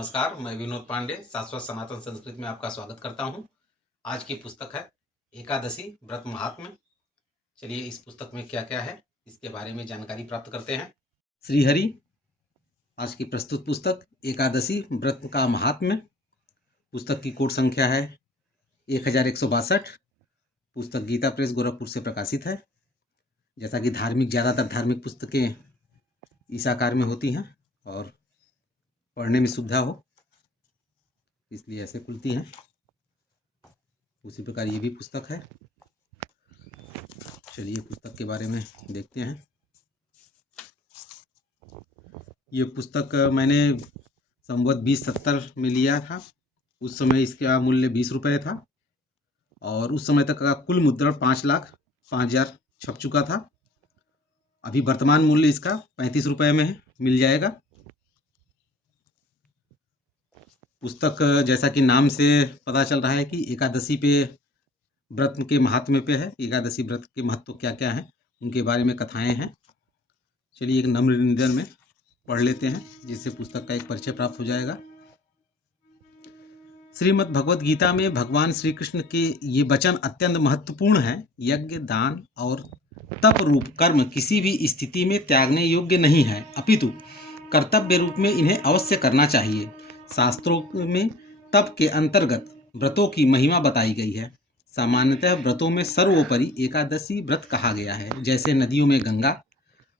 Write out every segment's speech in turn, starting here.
नमस्कार, मैं विनोद पांडे शाश्वत सनातन संस्कृत में आपका स्वागत करता हूँ। आज की पुस्तक है एकादशी व्रत महात्म्य। चलिए इस पुस्तक में क्या-क्या है, इसके बारे में जानकारी प्राप्त करते हैं। श्री हरि आज की प्रस्तुत पुस्तक एकादशी व्रत का महात्म्य। पुस्तक की कोड संख्या है 1162। पुस्तक गीता प्रेस गोरखपुर से प्रकाशित है। जैसा कि ज़्यादातर धार्मिक पुस्तकें इस आकार में होती हैं और पढ़ने में सुविधा हो, इसलिए ऐसे खुलती हैं। उसी प्रकार ये भी पुस्तक है। चलिए पुस्तक के बारे में देखते हैं। ये पुस्तक मैंने संवत 2070 में लिया था। उस समय इसका मूल्य 20 रुपये था और उस समय तक का कुल मुद्रण 5,05,000 छप चुका था। अभी वर्तमान मूल्य इसका 35 रुपये में मिल जाएगा। पुस्तक जैसा कि नाम से पता चल रहा है कि एकादशी पे व्रत के महात्म्य पे है। एकादशी व्रत के महत्व क्या क्या हैं, उनके बारे में कथाएं हैं। चलिए एक नम्र निवेदन में पढ़ लेते हैं, जिससे पुस्तक का एक परिचय प्राप्त हो जाएगा। श्रीमद् भगवत गीता में भगवान श्री कृष्ण के ये वचन अत्यंत महत्वपूर्ण हैं। यज्ञ, दान और तप रूप कर्म किसी भी स्थिति में त्यागने योग्य नहीं है, अपितु कर्तव्य रूप में इन्हें अवश्य करना चाहिए। शास्त्रों में तप के अंतर्गत व्रतों की महिमा बताई गई है। सामान्यतः व्रतों में सर्वोपरि एकादशी व्रत कहा गया है। जैसे नदियों में गंगा,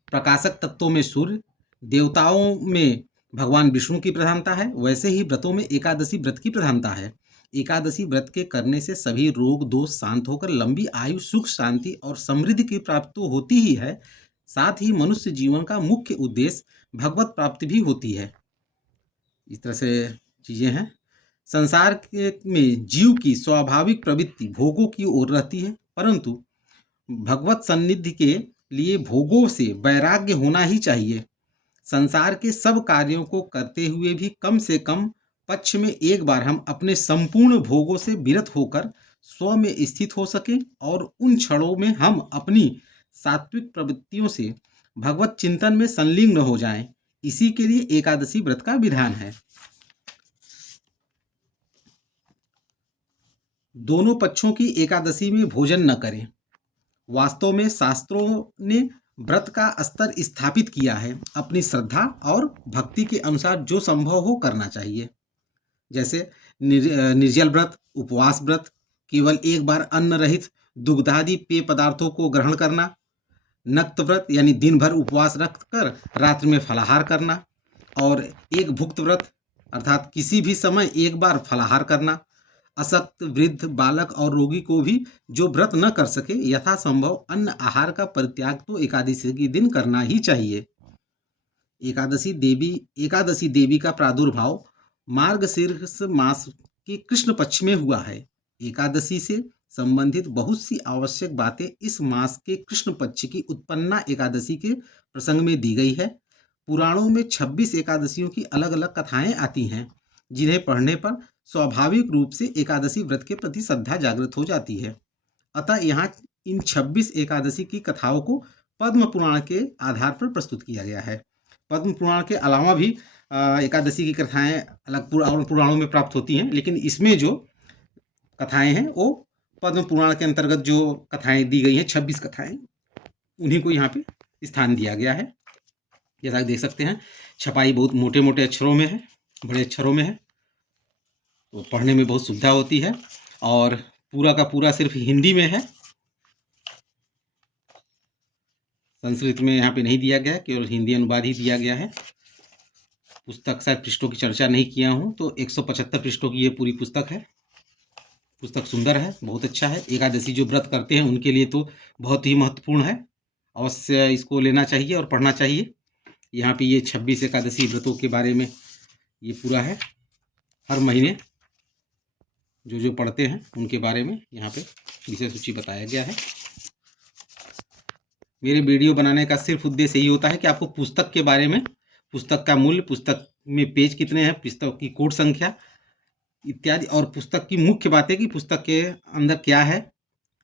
प्रकाशक तत्वों में सूर्य, देवताओं में भगवान विष्णु की प्रधानता है, वैसे ही व्रतों में एकादशी व्रत की प्रधानता है। एकादशी व्रत के करने से सभी रोग दोष शांत होकर लंबी आयु, सुख, शांति और समृद्धि की प्राप्ति तो होती ही है, साथ ही मनुष्य जीवन का मुख्य उद्देश्य भगवत प्राप्ति भी होती है। इस तरह से चीज़ें हैं। संसार में जीव की स्वाभाविक प्रवृत्ति भोगों की ओर रहती है, परंतु भगवत सन्निधि के लिए भोगों से वैराग्य होना ही चाहिए। संसार के सब कार्यों को करते हुए भी कम से कम पक्ष में एक बार हम अपने संपूर्ण भोगों से विरत होकर स्व में स्थित हो सकें और उन क्षणों में हम अपनी सात्विक प्रवृत्तियों से भगवत चिंतन में संलग्न हो जाएं। इसी के लिए एकादशी व्रत का विधान है। दोनों पक्षों की एकादशी में भोजन न करें। वास्तव में शास्त्रों ने व्रत का स्तर स्थापित किया है। अपनी श्रद्धा और भक्ति के अनुसार जो संभव हो करना चाहिए। जैसे निर्जल व्रत, उपवास व्रत, केवल एक बार अन्न रहित दुग्धादि पेय पदार्थों को ग्रहण करना, नक्त व्रत यानी दिन भर उपवास रखकर रात्रि में फलाहार करना, और एक भुक्त व्रत अर्थात किसी भी समय एक बार फलाहार करना। अशक्त, वृद्ध, बालक और रोगी को भी जो व्रत न कर सके यथासंभव अन्न आहार का परित्याग तो एकादशी के दिन करना ही चाहिए। एकादशी देवी का प्रादुर्भाव मार्गशीर्ष मास के कृष्ण पक्ष में हुआ है। एकादशी से संबंधित बहुत सी आवश्यक बातें इस मास के कृष्ण पक्ष की उत्पन्ना एकादशी के प्रसंग में दी गई है। पुराणों में 26 एकादशियों की अलग अलग कथाएं आती हैं, जिन्हें पढ़ने पर स्वाभाविक रूप से एकादशी व्रत के प्रति श्रद्धा जागृत हो जाती है। अतः यहाँ इन 26 एकादशी की कथाओं को पद्म पुराण के आधार पर प्रस्तुत किया गया है। पद्म पुराण के अलावा भी एकादशी की कथाएं अलग पुराणों में प्राप्त होती हैं, लेकिन इसमें जो कथाएं हैं वो पद्म पुराण के अंतर्गत जो कथाएं दी गई हैं, 26 कथाएं, उन्हीं को यहाँ पे स्थान दिया गया है। जैसा कि देख सकते हैं, छपाई बहुत मोटे मोटे अक्षरों में है, बड़े अक्षरों में है, तो पढ़ने में बहुत सुविधा होती है। और पूरा का पूरा सिर्फ हिंदी में है, संस्कृत में यहाँ पे नहीं दिया गया है, केवल हिंदी अनुवाद ही दिया गया है। पुस्तक शायद पृष्ठों की चर्चा नहीं किया हूँ, तो 175 पृष्ठों की ये पूरी पुस्तक है। पुस्तक सुंदर है, बहुत अच्छा है। एकादशी जो व्रत करते हैं उनके लिए तो बहुत ही महत्वपूर्ण है। अवश्य इसको लेना चाहिए और पढ़ना चाहिए। यहाँ पे ये 26 एकादशी व्रतों के बारे में ये पूरा है। हर महीने जो जो पढ़ते हैं उनके बारे में यहाँ पे विषय सूची बताया गया है। मेरे वीडियो बनाने का सिर्फ उद्देश्य यही होता है कि आपको पुस्तक के बारे में, पुस्तक का मूल्य, पुस्तक में पेज कितने हैं, पुस्तक की कोड संख्या इत्यादि, और पुस्तक की मुख्य बातें कि पुस्तक के अंदर क्या है,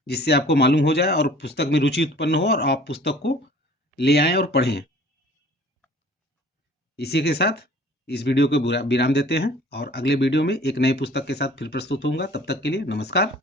जिससे आपको मालूम हो जाए और पुस्तक में रुचि उत्पन्न हो और आप पुस्तक को ले आएँ और पढ़ें। इसी के साथ इस वीडियो को विराम देते हैं और अगले वीडियो में एक नई पुस्तक के साथ फिर प्रस्तुत होऊंगा। तब तक के लिए नमस्कार।